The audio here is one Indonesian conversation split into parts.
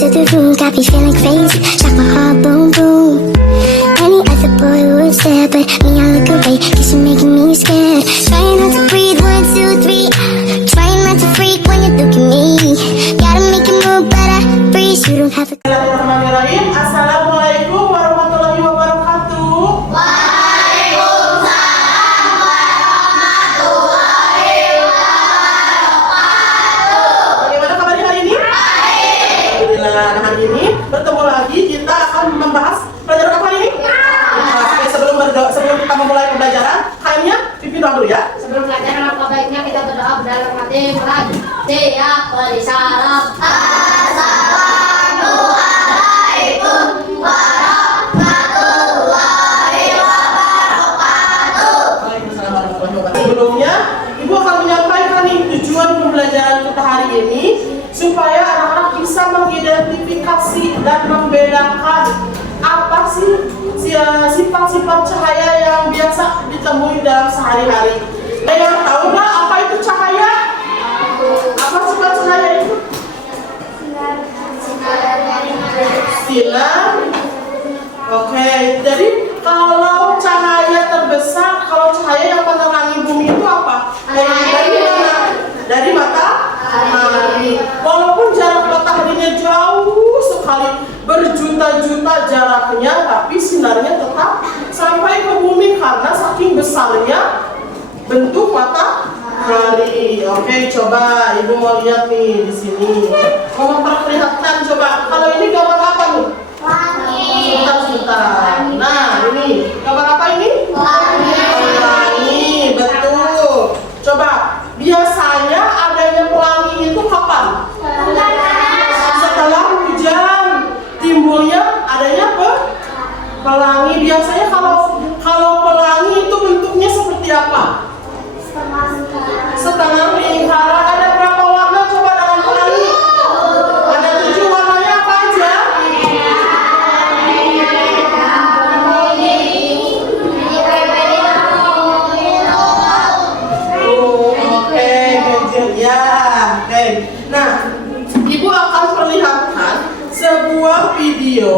to the room, got me feeling crazy. Shock my heart, boom, boom. Any other boy would stare, but me, I look away, cause you're making me scared. Trying not to breathe, 1, 2, 3. Trying not to freak when you look at me. Gotta make it move, but I breathe. You don't have to. Bismillahirrahmanirrahim. Assalamualaikum warahmatullahi wabarakatuh. Bagaimana kabarnya hari ini? Alhamdulillah. Nah, hari ini bertemu lagi kita akan membahas pelajaran apa ini? Nah, sebelum kita memulai pembelajaran, kayaknya pipi doa dulu ya. Sebelum pelajaran apa baiknya kita berdoa berdalam hati. Siap, salam. Assalamualaikum warahmatullahi wabarakatuh. Waalaikumsalam warahmatullahi wabarakatuh. Sebelumnya, Ibu akan menyampaikan nih tujuan pembelajaran kita hari ini supaya anak-anak bisa mengidentifikasi dan membedakan apa sih sifat-sifat cahaya yang biasa ditemui dalam sehari-hari. Ada yang tahu nggak apa itu cahaya? Apa sifat cahaya itu? Sinar. Oke, jadi kalau cahaya terbesar, kalau cahaya yang menerangi bumi itu apa? Dari mana? Dari matahari. Walaupun jarak mataharinya jauh sekali, berjuta-juta jaraknya, tapi sinarnya tetap sampai ke bumi karena saking besarnya bentuk matahari. Oke, coba Ibu mau lihat nih di sini. Mau memperlihatkan coba. Kalau ini gambar apa nih? Sebentar. Nah, ini gambar apa ini? Pelangi, betul. Coba, biasanya adanya pelangi itu kapan? Setelah hujan. Timbulnya adanya pelangi. Biasanya kalau pelangi itu bentuknya seperti apa? Setengah lingkaran. Ada berapa warna coba dalam pelangi? Ada 7 warnanya apa aja? Oke, ya. Oke. Nah, Ibu akan perlihatkan sebuah video.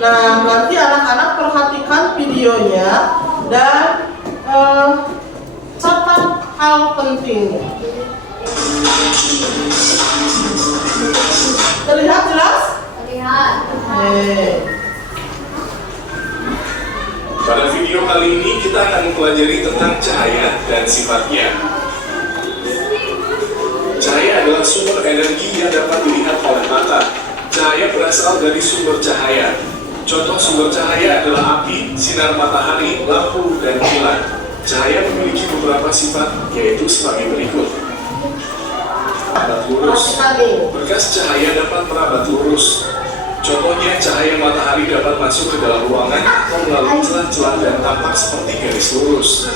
Nah, nanti anak-anak perhatikan videonya dan catat hal penting. Terlihat jelas? Lihat. Pada video kali ini kita akan mempelajari tentang cahaya dan sifatnya. Cahaya adalah sumber energi yang dapat dilihat oleh mata. Cahaya berasal dari sumber cahaya. Contoh sumber cahaya adalah api, sinar matahari, lampu, dan kilat. Cahaya memiliki beberapa sifat, yaitu sebagai berikut. Merabat lurus. Berkas cahaya dapat merabat lurus. Contohnya, cahaya matahari dapat masuk ke dalam ruangan atau melalui celah-celah dan tampak seperti garis lurus.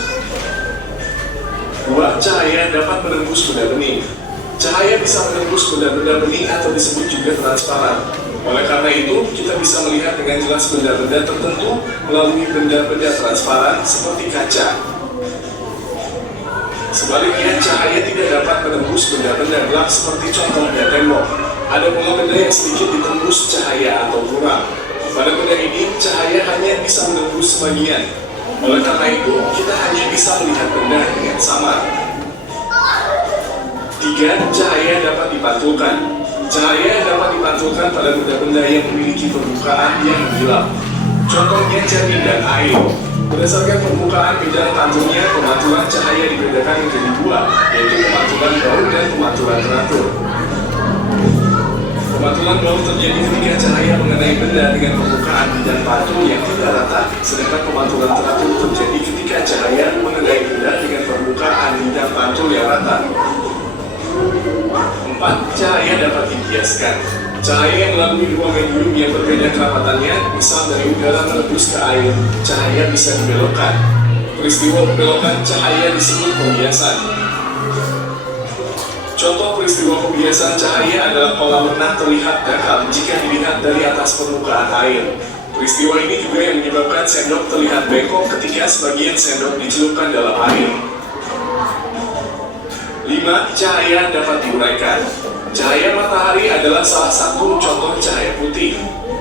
2. Cahaya dapat menembus benda bening. Cahaya bisa menembus benda-benda bening atau disebut juga transparan. Oleh karena itu, kita bisa melihat dengan jelas benda-benda tertentu melalui benda-benda transparan seperti kaca. Sebaliknya, cahaya tidak dapat menembus benda-benda gelap seperti contohnya tembok. Ada pula benda yang sedikit ditembus cahaya atau kurang. Pada benda ini, cahaya hanya bisa menembus sebagian. Oleh karena itu, kita hanya bisa melihat benda dengan samar. 3. Cahaya dapat dipantulkan. Cahaya dapat dipantulkan pada benda-benda yang memiliki permukaan yang gelap. Contohnya cermin dan air. Berdasarkan permukaan bidang pantulnya, pemantulan cahaya dibedakan menjadi 2, yaitu pemantulan bau dan pemantulan teratur. Pemantulan bau terjadi ketika cahaya mengenai benda dengan permukaan bidang pantul yang tidak rata, sedangkan pemantulan teratur terjadi ketika cahaya mengenai benda dengan permukaan bidang pantul yang rata. 4. Cahaya dapat dibiaskan. Cahaya yang melalui dua medium yang berbeda kerapatannya, misal dari udara menembus ke air, cahaya bisa dibelokkan. Peristiwa pembelokan cahaya disebut pembiasan. Contoh peristiwa pembiasan cahaya adalah kolam renang terlihat dangkal jika dilihat dari atas permukaan air. Peristiwa ini juga yang menyebabkan sendok terlihat bengkok ketika sebagian sendok dicelupkan dalam air. 5. Cahaya dapat diuraikan. Cahaya matahari adalah salah satu contoh cahaya putih.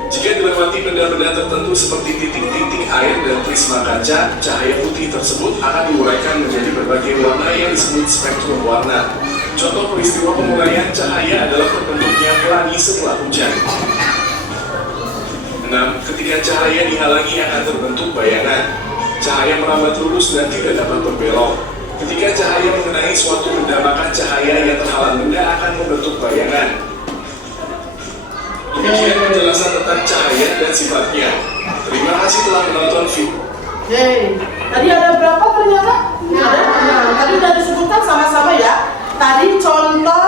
Jika dilewati benda-benda tertentu seperti titik-titik air dan prisma kaca, cahaya putih tersebut akan diuraikan menjadi berbagai warna yang disebut spektrum warna. Contoh peristiwa penguraian cahaya adalah terbentuknya pelangi setelah hujan. 6. Ketika cahaya dihalangi akan terbentuk bayangan. Cahaya merambat lurus dan tidak dapat berbelok. Ketika cahaya mengenai suatu benda, maka cahaya yang terhalang benda akan membentuk bayangan. Demikian penjelasan tentang cahaya dan sifatnya. Terima kasih telah menonton video. Tadi ada berapa ternyata? Ada. Nah, tadi sudah disebutkan sama-sama ya. Tadi contoh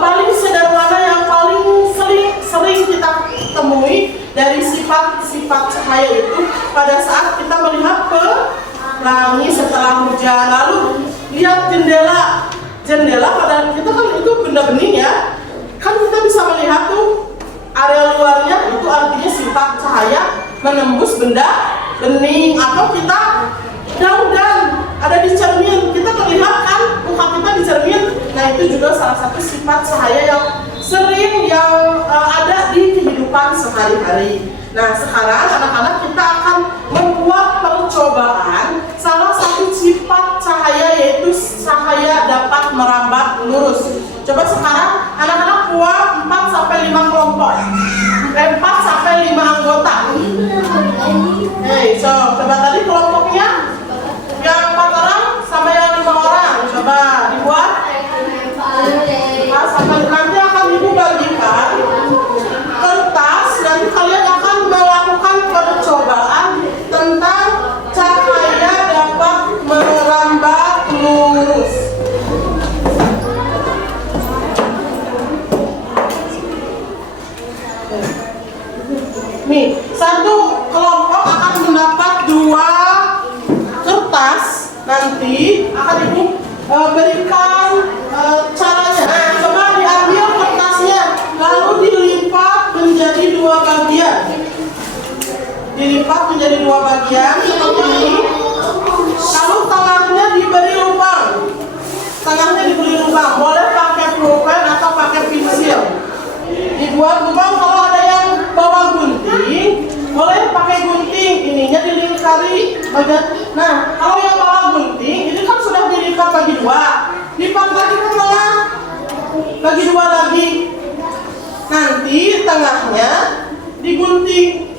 paling sederhana yang paling sering kita temui dari sifat-sifat cahaya itu pada saat kita melihat pelangi setelah hujan. Lalu lihat jendela pada kita kan itu benda bening ya. Kan kita bisa melihat tuh area luarnya, itu artinya sifat cahaya menembus benda bening. Atau kita daun ada di cermin, kita terlihat kan muka kita di cermin. Nah, itu juga salah satu sifat cahaya yang sering ada di kehidupan sehari-hari. Nah, sekarang anak-anak kita akan membuat percobaan salah satu sifat cahaya, yaitu cahaya dapat merambat lurus. Coba sekarang anak-anak buat 4-5 kelompok, 4-5 anggota. Coba tadi kelompoknya yang 4 orang sama yang 5 orang. Coba dibuat. Nanti akan ibu bagikan kertas, nanti kalian akan melakukan percobaan tentang cahaya dapat merambat lurus. Nih, satu kelompok akan mendapat 2 kertas. Nanti akan ibu berikan caranya. Nah, coba diambil kertasnya, lalu dilipat menjadi 2 bagian. Dilipat menjadi 2 bagian seperti ini. Lalu tengahnya diberi lubang. Boleh pakai pulpen atau pakai pensil. Dibuat lubang. Kalau ada yang bawa gunting, boleh pakai gunting. Ininya dilingkari bagian. Nah, kalau yang bawa gunting, ini kan sudah dilipat bagi 2. Lipat lagi ke tengah, bagi 2 lagi. Nanti tengahnya digunting.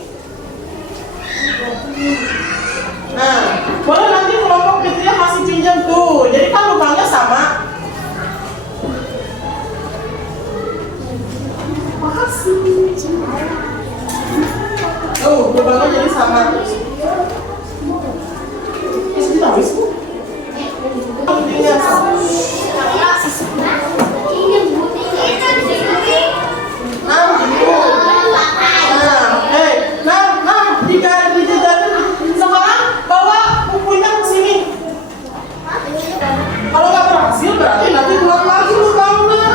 Nah, boleh nanti kelompok kecilnya kasih pinjam tuh. Jadi kan lubangnya sama. Makasih. Tuh, lubangnya jadi sama. Guntingnya sama. Kalau nggak berhasil berarti nanti buat lagi lubangnya.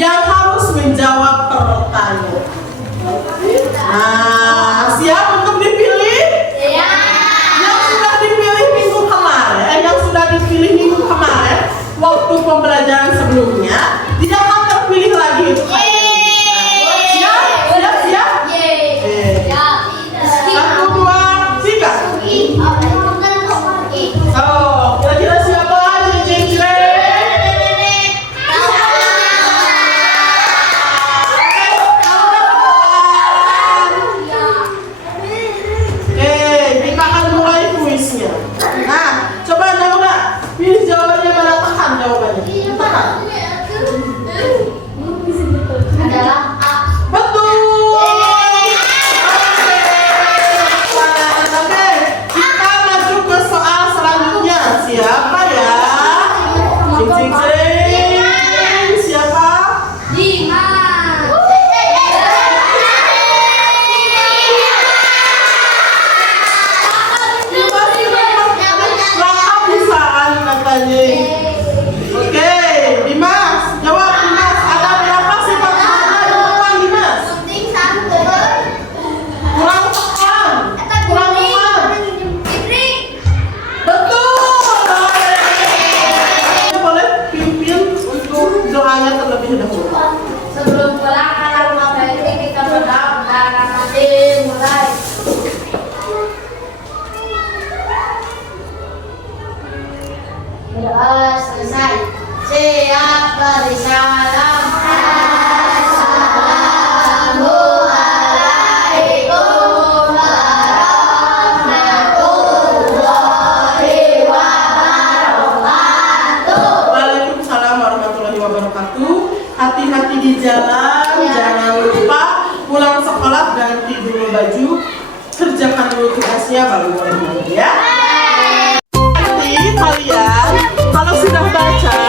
yang harus menjawab pertanyaan. Nah, siap untuk dipilih? Yang sudah dipilih minggu kemarin, waktu pembelajaran sebelumnya, tidak akan terpilih lagi. Siap? Satu, dua, tiga. Oh, kira-kira siapa aja, Jeng? Kita akan mulai kuisnya. Nah, coba Naura, pilih jawabannya mana, tekan jawabannya. Tekan. Adalah A. Betul. Oke, kita maju ke soal selanjutnya. Siapa ya? Jeng. Siapa? Dimas. Lengkap bisaan katanya. Oke, Dimas, jawab Dimas. Ada berapa sifat mana di depan Dimas? Kurang tekan. Kurang tekan. Betul. Boleh pimpin untuk doanya terlebih dahulu. Sebelum pulang anak rumah baik kita berdoa undangan nanti mulai. Berdoa selesai. Siap beri salam. Assalamualaikum warahmatullahi wabarakatuh. Waalaikumsalam warahmatullahi wabarakatuh. Hati-hati di jalan, jangan lupa pulang sekolah ganti dulu baju, kerjakan dulu tugasnya baru boleh main ya. Nanti kalian kalau sudah baca,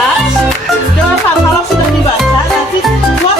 kalau sudah dibaca nanti buat